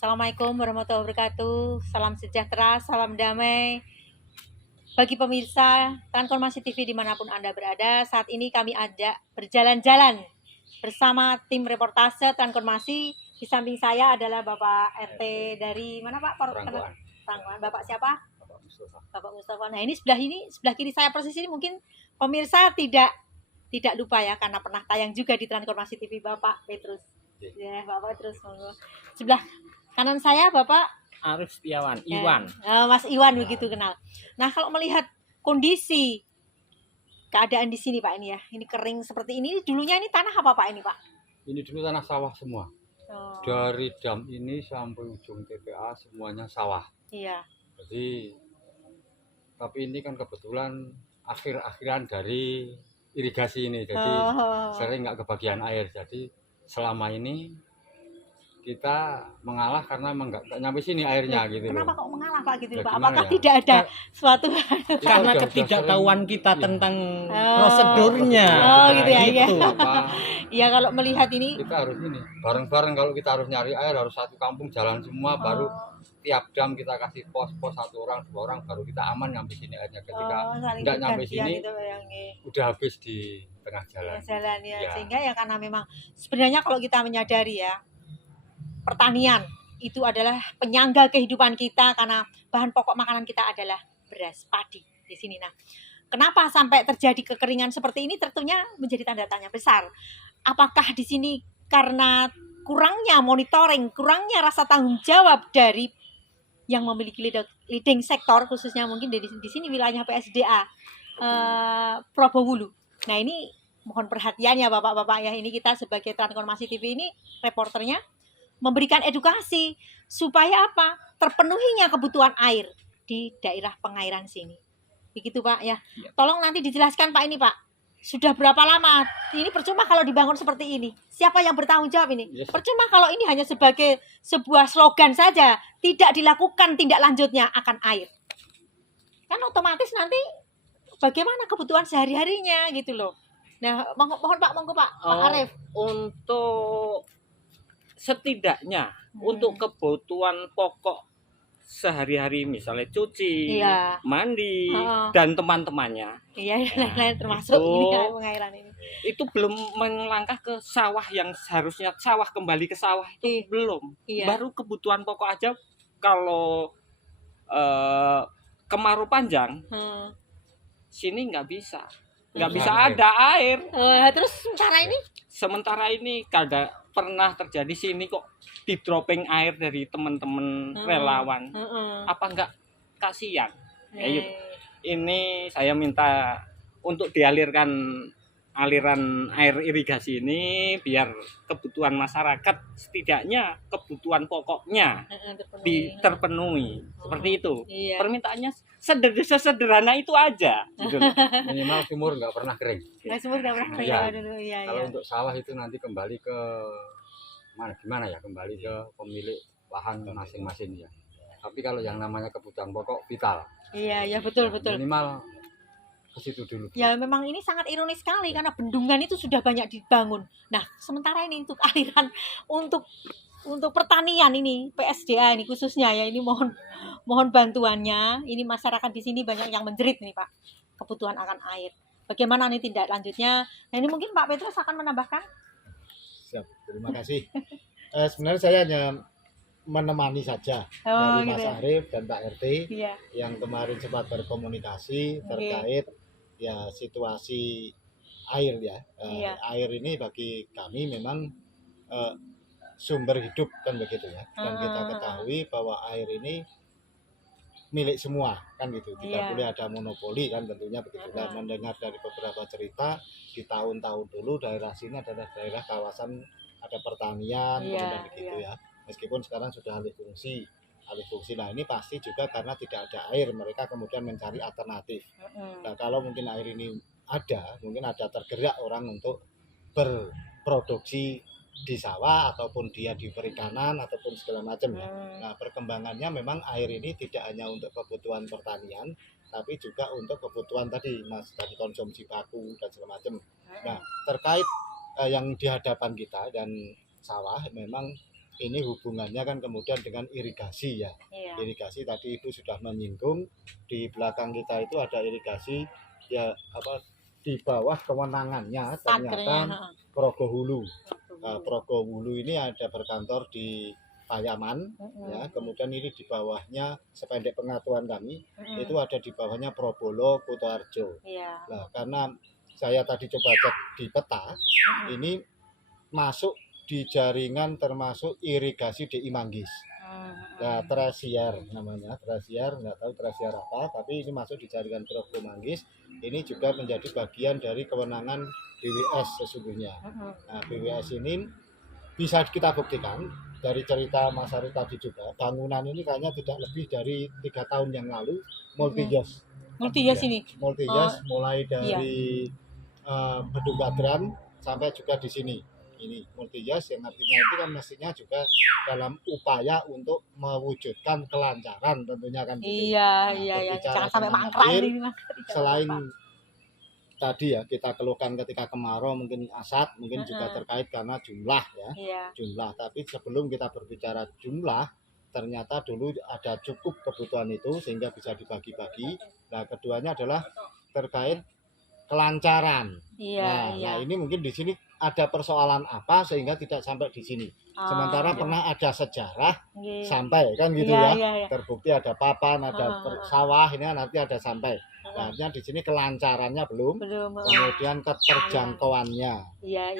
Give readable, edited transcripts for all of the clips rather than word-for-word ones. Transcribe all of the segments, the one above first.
Assalamualaikum warahmatullahi wabarakatuh. Salam sejahtera, salam damai bagi pemirsa Transformasi TV dimanapun Anda berada. Saat ini kami ajak berjalan-jalan bersama tim reportase Transformasi. Di samping saya adalah Bapak RT dari mana Pak? Rangkuan. Bapak siapa? Bapak Mustafa. Nah ini sebelah kiri saya persis ini mungkin pemirsa tidak lupa ya, karena pernah tayang juga di Transformasi TV Bapak Petrus. Ya, Bapak Petrus. Sebelah kanan saya Bapak Arif Setiawan, Iwan. Mas Iwan begitu kenal. Nah, kalau melihat kondisi keadaan di sini Pak ini ya, ini kering seperti ini. Dulunya ini tanah apa Pak ini Pak? Ini dulu tanah sawah semua. Dari dam ini sampai ujung TPA semuanya sawah. Iya. Jadi, tapi ini kan kebetulan akhir-akhiran dari irigasi ini, jadi sering nggak kebagian air. Jadi selama ini kita mengalah karena emang nggak nyampe sini airnya gitu. Kenapa kok mengalah Pak gitu Ya, Pak? gimana Apakah ya? tidak ada suatu Karena ketidaktahuan kita tentang prosedurnya. Gitu ya, gitu. Iya, kalau melihat ini Kita harus ini bareng-bareng, kalau kita harus nyari air harus satu kampung jalan semua, baru tiap jam kita kasih pos-pos 1 orang 2 orang baru kita aman nyampe sini airnya. Ketika nggak nyampe sini gitu, udah habis di tengah jalan. Ya. Sehingga ya karena memang sebenarnya kalau kita menyadari ya, pertanian itu adalah penyangga kehidupan kita, karena bahan pokok makanan kita adalah beras, padi di sini. Nah, kenapa sampai terjadi kekeringan seperti ini? Tentunya menjadi tanda tanya besar. Apakah di sini karena kurangnya monitoring, kurangnya rasa tanggung jawab dari yang memiliki leading sektor, khususnya mungkin di sini wilayah PSDA Probowulu. Nah, ini mohon perhatiannya Bapak-bapak ya. Ini kita sebagai Transformasi TV ini reporternya memberikan edukasi supaya apa? Terpenuhinya kebutuhan air di daerah pengairan sini. Begitu Pak ya. Tolong nanti dijelaskan Pak ini Pak. Sudah berapa lama? Ini percuma kalau dibangun seperti ini. Siapa yang bertanggung jawab ini? Percuma kalau ini hanya sebagai sebuah slogan saja, tidak dilakukan tindak lanjutnya akan air. Kan otomatis nanti bagaimana kebutuhan sehari-harinya gitu loh. Nah, mohon Pak, monggo Pak, Pak Arif. Untuk setidaknya untuk kebutuhan pokok sehari-hari, misalnya cuci, mandi, dan teman-temannya. Iya, lain-lain termasuk ini ya, pengairan ini. Itu belum melangkah ke sawah yang seharusnya sawah, kembali ke sawah itu belum. Baru kebutuhan pokok aja. Kalau kemarau panjang, sini nggak bisa ada air. Terus Sementara ini kada pernah terjadi sini kok di dropping air dari teman-teman relawan. Apa enggak kasihan? Ayo, ini saya minta untuk dialirkan aliran air irigasi ini biar kebutuhan masyarakat, setidaknya kebutuhan pokoknya terpenuhi. Seperti itu. Permintaannya sederhana itu aja. Gitu. Minimal sumur nggak pernah kering. Sumur nggak pernah kering. Kalau untuk sawah itu nanti kembali ke gimana ya, kembali ke pemilik lahan masing-masing ya. Tapi kalau yang namanya kebutuhan pokok vital. Iya betul. Minimal ke situ dulu. Ya memang ini sangat ironis sekali karena bendungan itu sudah banyak dibangun. Nah, sementara ini untuk aliran untuk pertanian ini PSDA ini khususnya ya, ini mohon bantuannya. Ini masyarakat di sini banyak yang menjerit nih Pak, kebutuhan akan air. Bagaimana nih tindak lanjutnya? Nah, ini mungkin Pak Petrus akan menambahkan. Siap, terima kasih. Sebenarnya saya hanya menemani saja dari Mas Arif dan Pak RT yang kemarin sempat berkomunikasi terkait ya situasi air ya. Air ini bagi kami memang sumber hidup kan begitu ya. Dan kita ketahui bahwa air ini milik semua kan gitu. Tidak boleh ada monopoli kan tentunya begitu. Dan mendengar dari beberapa cerita di tahun-tahun dulu daerah sini adalah daerah kawasan ada pertanian kemudian begitu ya. Meskipun sekarang sudah alih fungsi. Nah ini pasti juga karena tidak ada air, mereka kemudian mencari alternatif. Nah kalau mungkin air ini ada, mungkin ada tergerak orang untuk berproduksi di sawah ataupun dia di perikanan ataupun segala macam ya. Nah perkembangannya memang air ini tidak hanya untuk kebutuhan pertanian, tapi juga untuk kebutuhan tadi Mas, tadi konsumsi baku dan segala macam. Nah terkait yang di hadapan kita dan sawah memang ini hubungannya kan kemudian dengan irigasi ya. Irigasi tadi Ibu sudah menyinggung, di belakang kita itu ada irigasi ya, apa, di bawah kewenangannya ternyata Progohulu. Progohulu ini ada berkantor di Payaman ya, kemudian ini di bawahnya sependek pengetahuan kami itu ada di bawahnya Probolo Kutoarjo. Nah, karena saya tadi coba cek di peta, ini masuk di jaringan termasuk irigasi DI Manggis. Nah, terasier namanya, terasier, nggak tahu terasier apa, tapi ini masuk di jaringan Progo Manggis. Ini juga menjadi bagian dari kewenangan BWS sesungguhnya. Nah, BWS ini bisa kita buktikan dari cerita Mas Arif tadi juga, bangunan ini kayaknya tidak lebih dari 3 tahun yang lalu multi-use. Multi-use ini? Multi-use, mulai dari Bedung Badran sampai juga di sini. Ini multi-use yang artinya itu kan mestinya juga dalam upaya untuk mewujudkan kelancaran tentunya kan gitu. Iya. Jangan sampai mangkrak ini Mas. Selain tadi ya kita keluhkan ketika kemarau mungkin asap, mungkin juga terkait karena jumlah ya. Jumlah, tapi sebelum kita berbicara jumlah, ternyata dulu ada cukup kebutuhan itu sehingga bisa dibagi-bagi. Nah, keduanya adalah terkait kelancaran. Nah, ini mungkin di sini ada persoalan apa sehingga tidak sampai di sini. Sementara pernah ada sejarah sampai kan gitu ya. Terbukti ada papan, ada sawah, ini nanti ada sampai. Nah, artinya di sini kelancarannya belum. Kemudian keterjangkauannya.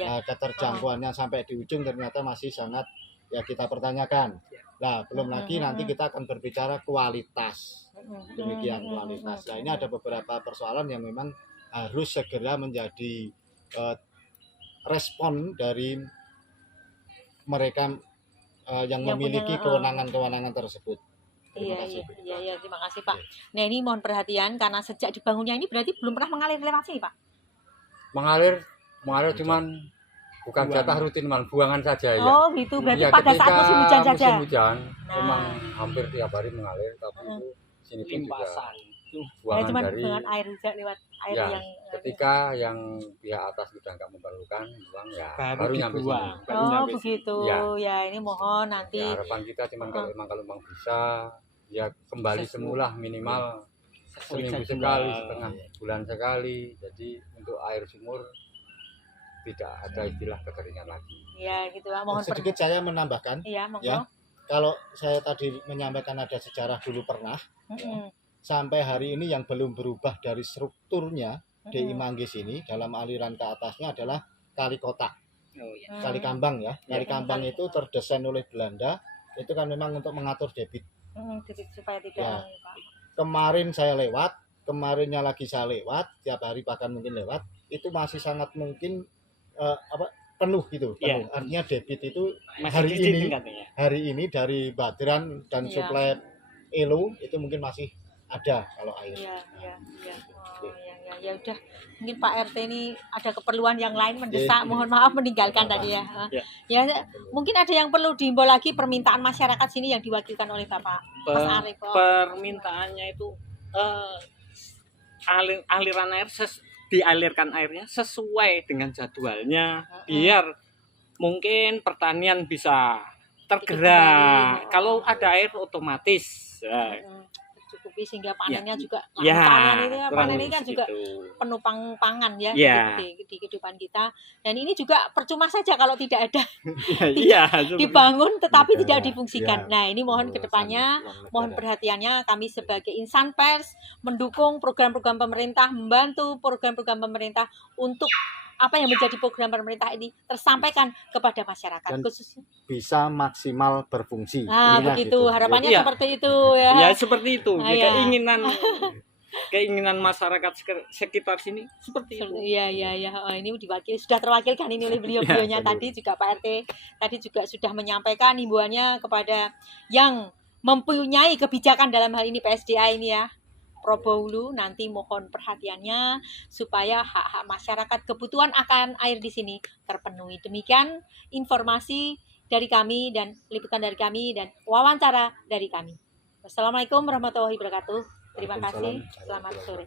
Nah, keterjangkauannya sampai di ujung ternyata masih sangat ya kita pertanyakan. Nah, belum lagi nanti kita akan berbicara kualitas. Demikian kualitas. Nah, ini ada beberapa persoalan yang memang harus segera menjadi respon dari mereka yang memiliki kewenangan-kewenangan tersebut. Terima kasih Pak. Nah, ini mohon perhatian karena sejak dibangunnya ini berarti belum pernah mengalir lewat sini Pak. Mengalir cuman bukan jatah rutin, buangan saja ya. Oh gitu, berarti ya, pada saat musim hujan saja. Musim hujan memang hampir tiap hari mengalir, tapi itu sini pun juga buangan dari air hujan lewat air ya, yang ketika yang pihak atas sudah nggak memerlukan buang ya baru nyampe sini. Begitu ya, ini mohon nanti ya, harapan kita cuma kalau memang bisa ya kembali semula minimal seminggu sekali, setengah bulan sekali. Jadi untuk air sumur tidak ada istilah kekeringan lagi. Ya gitu lah, mohon sedikit saya menambahkan. Ya, kalau saya tadi menyampaikan ada sejarah dulu pernah. Sampai hari ini yang belum berubah dari strukturnya DI Manggis ini dalam aliran ke atasnya adalah Kali Kotak. Kali Kambang ya. Kali Kambang itu terdesain oleh Belanda, itu kan memang untuk mengatur debit. Supaya tidak kemarin saya lewat, kemarinnya lagi saya lewat, tiap hari bahkan mungkin lewat, itu masih sangat mungkin penuh gitu, penuh. Artinya debit itu hari ini dari Badran dan suplai Elo itu mungkin masih ada kalau air. Ya udah, mungkin Pak RT ini ada keperluan yang lain mendesak, mohon maaf meninggalkan tadi ya. Ya mungkin ada yang perlu diimbau lagi permintaan masyarakat sini yang diwakilkan oleh Bapak Mas Arif. Permintaannya itu aliran air dialirkan airnya sesuai dengan jadwalnya, biar mungkin pertanian bisa tergerak. Kalau ada air otomatis tercukupi sehingga panennya juga panen ini kan juga penopang pangan ya di kehidupan kita. Dan ini juga percuma saja kalau tidak ada dibangun tetapi tidak difungsikan. Nah, ini mohon kedepannya mohon perhatiannya, kami sebagai insan pers mendukung program-program pemerintah, membantu program-program pemerintah untuk apa yang menjadi program pemerintah ini tersampaikan kepada masyarakat dan khususnya bisa maksimal berfungsi. Nah, begitu gitu. Harapannya seperti itu ya. Ya seperti itu. Keinginan masyarakat sekitar sini seperti itu. Iya. Oh, ini sudah terwakilkan ini oleh beliau-beliaunya tadi juga Pak RT tadi juga sudah menyampaikan himbauannya kepada yang mempunyai kebijakan dalam hal ini PSDA ini ya. Probohulu, nanti mohon perhatiannya supaya hak-hak masyarakat kebutuhan akan air di sini terpenuhi. Demikian informasi dari kami dan liputan dari kami dan wawancara dari kami. Wassalamualaikum warahmatullahi wabarakatuh. Terima kasih. Selamat sore.